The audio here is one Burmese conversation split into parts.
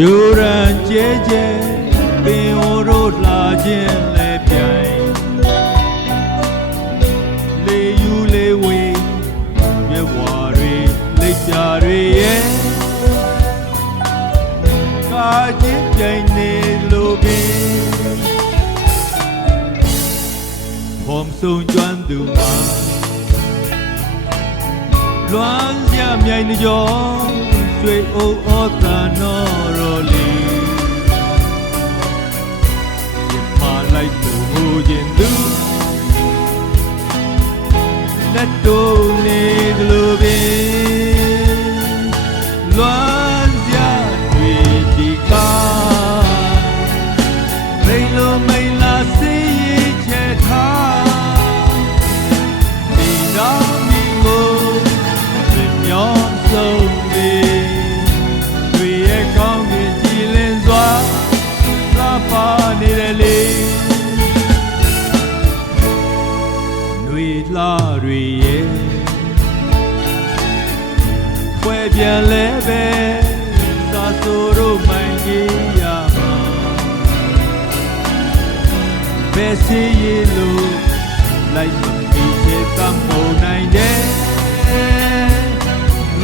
ယူရန်ကျဲကျဲပင်ဟိုတို့လာခြင်းလဲပြိုင်လေယူလေဝေရွယ်ဝါတွေလိပ်ပြာတွေရဲ့ကာချင်းပြိုင်နေလိုပင်ผมสูงจวนดูมาလွမ်းစရာမြိုင်ကြောရွှေအိုးဩတာနော်ရောလီရမလိုက်သူဟိုခြင်းသူလက်တို့နေသလိုပင်လွမ်းစရာတွေဒီကားမိန်လိုမိန်လာစေးရချက်ထားဒီနာမီကိုညောင်းဆုံးနေတွေရဲ့ကောင်းကင်ကြည်လင်းစွာလာပါနေတယ်လေຫນွေလှတွေရဲ့ဖွဲပြန်လဲပဲသာဆိုတို့မိုင်းကြီးရမှာဘယ်စီရလို့လိုက်မပြီးချက်ကမုံနိုင်တယ်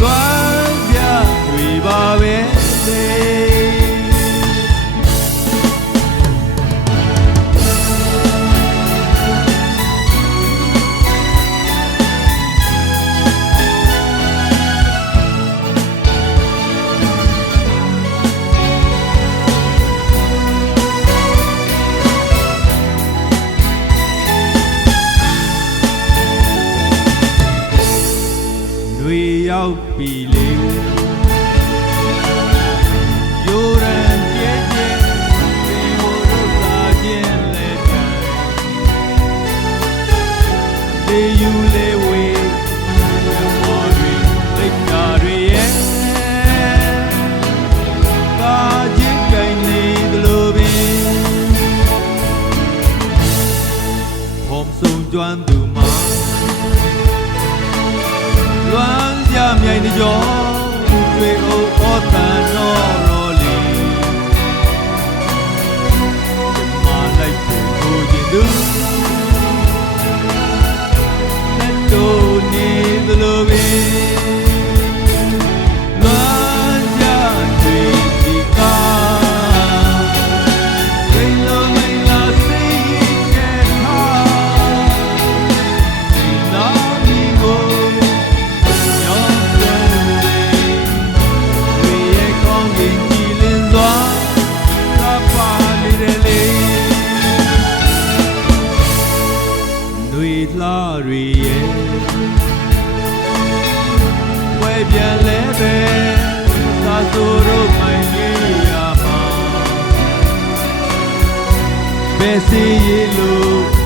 လွမ်းပြတွေပါပဲလေတွေရောက်ပြီလေယူရန်ကျဲကျဲပင်ဟိုတို့လာခြင်းလဲပြိုင်လေယူလေဝေမော်တွေလိပ်ကာတွေရဲ့ကာချင်းကြိုင်နေသလိုပင်ผมสูงจวนသူမှာလွမ်းစရာမြိုင်ကြောရွှေအိုးဩတာနော်ရောလီမလိုက်သူဟိုခြင်းသူလက်တို့နေသလိုပင်လွမ်းစရာတွေဒီကားရိမ်လိုမိန်လာစေးချက်ထားဒီနာမီကိုလှတွေရဲ့ဝဲပြန်လဲပဲသာဆိုတို့မိုင်းကြီးရမှာဘယ်စီရလို့